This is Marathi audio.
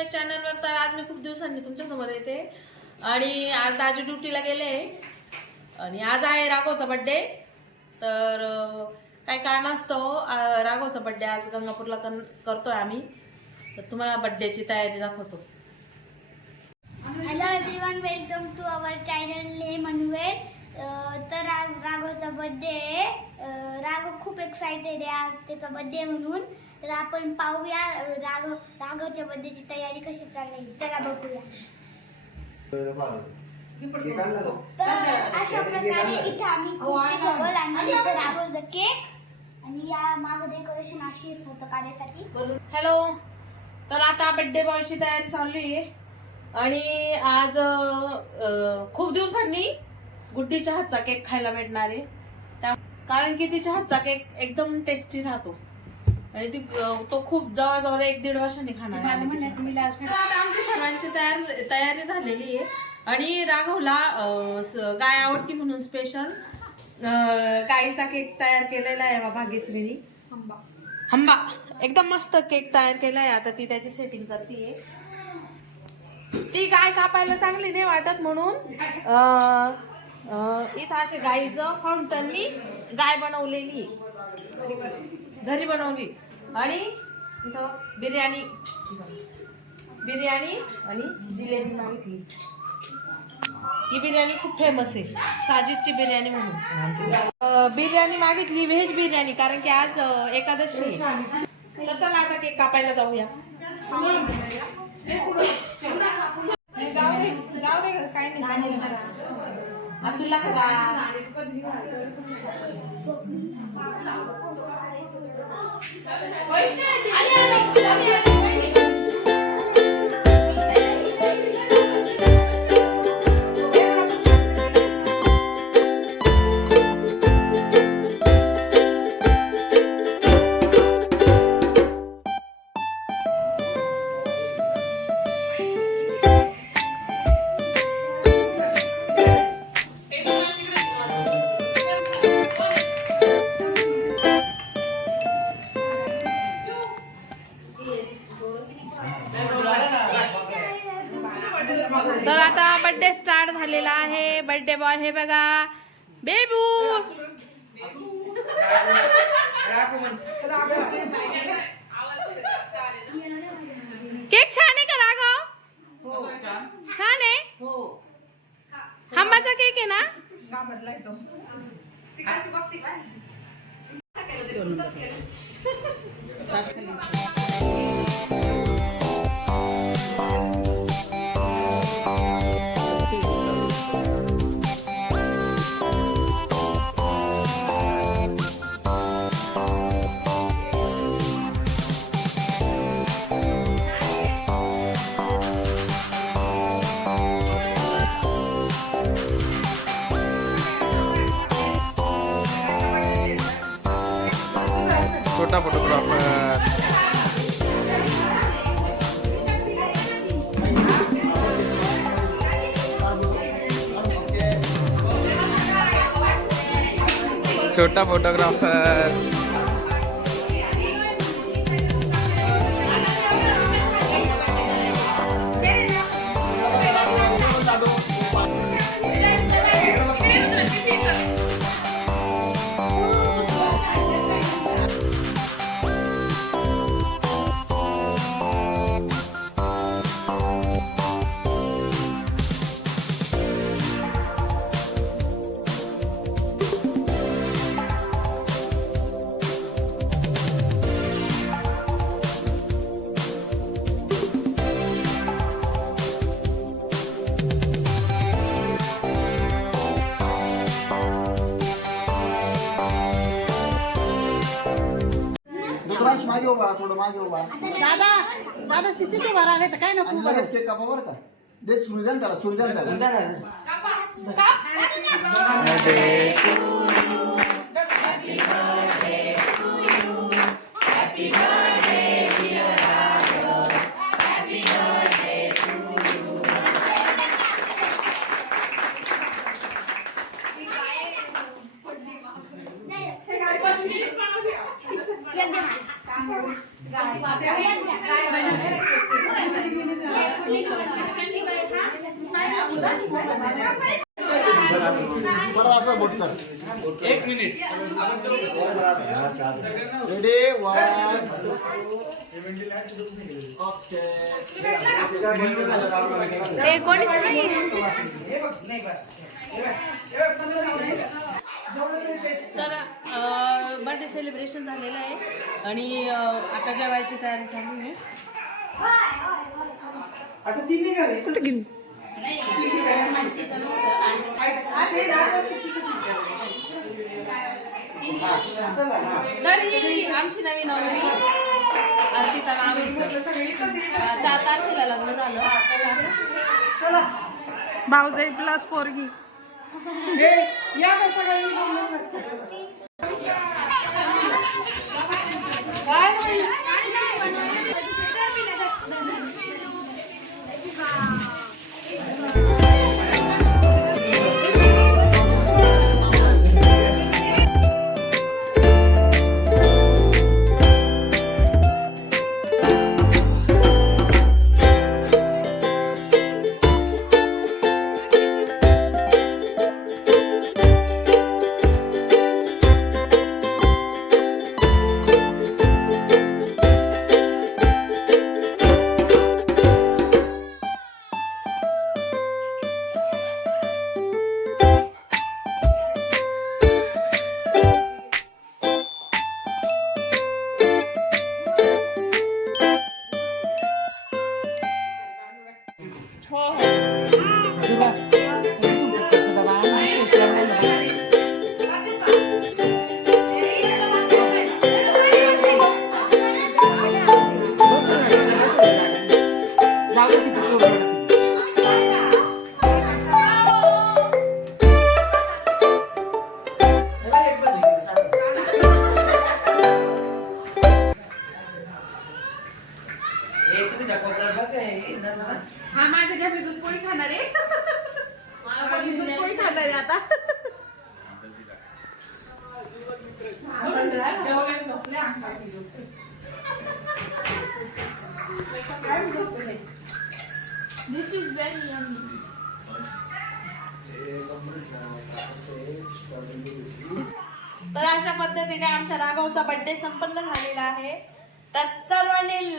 मनुवे चॅनलवर. तर आज मी खूप दिवसांनी तुमच्यासमोर येते आणि आज दाजी ड्युटीला गेले आणि आज आहे राघवचा बड्डे. तर काय कारणास्तव राघवचा बड्डे आज गंगापूरला करतोय आम्ही. तर तुम्हाला बड्डेची तयारी दाखवतो. Hello everyone, welcome to our channel name मनुवे. तर आज राघवचा बर्थडे आहे. राघव खूप एक्साइटेड आहे आज त्याचा बर्थडे म्हणून. तर आपण पाहूया राघवच्या बर्थडेची तयारी कशी चालली. चला बघूया. तर अशा प्रकारे इथे आम्ही खूप टेबल आणि इथे राघवचा केक आणि या मागे डेकोरेशन अशी फोटो काढण्यासाठी. हॅलो, तर आता बड्डे बॉयची तयारी चालू आहे आणि आज खूप दिवसांनी गुड्डीच्या हातचा केक खायला भेटणार आहे. कारण की तिच्या हातचा केक एकदम टेस्टी राहतो आणि तो खूप जवळजवळ 1-1.5 वर्षांनी खाणार आहे. आता आमची सर्वांची तयारी झालेली आहे आणि राघवला गाय आवडती म्हणून स्पेशल गाईचा केक तयार केलेला आहे भाग्यश्रीनी. हंबा एकदम मस्त केक तयार केलाय. आता ती त्याची सेटिंग करतीये. ती गाय कापायला चांगली नाही वाटत म्हणून इथं असे गाईचं फाउंटननी गाय बनवलेली घरी बनवली आणि इथं बिर्याणी आणि जिलेबी मागितली. ही बिर्याणी खूप फेमस आहे, साजिदची बिर्याणी म्हणून. बिर्याणी मागितली, व्हेज बिर्याणी, कारण की आज एकादशी आहे. तर चला आता केक कापायला जाऊया. जाऊ दे काही नाही. तुला करा तर आता बर्थडे स्टार्ट झालेला आहे. बर्थडे बॉय हे बघा, बेबू. केक छान आहे का राघव? छान आहे. हंबाचा केक आहे ना? छोटा फोटोग्राफर. छोटा फोटोग्राफर. मागे उभा, थोडं मागे उभा. दादा शिस्तीचे उभा राहिले तर काय नको उभा राहा. केक कापा बरं का. दे सुरू द्या त्याला, सुरू द्या त्याला. बरं असं बोलतं. 1 मिनिट. Ready 1 okay. तर बर्थडे सेलिब्रेशन झालेलं आहे आणि आता जेवायची तयारी चालू आहे. तर ही आमची नवीन नवरी अर्पिता नाव आहे. 4 तारखेला लग्न झालं. भाऊजाई प्लस पोरगी हा माझ्या घ्या मी दूध पोळी खाणार आहे. मी दूध पोळी खाणार आहे आता. This is very yummy. तर अशा पद्धतीने आमच्या राघवचा बर्थडे संपन्न झालेला आहे. तर सर्वांनी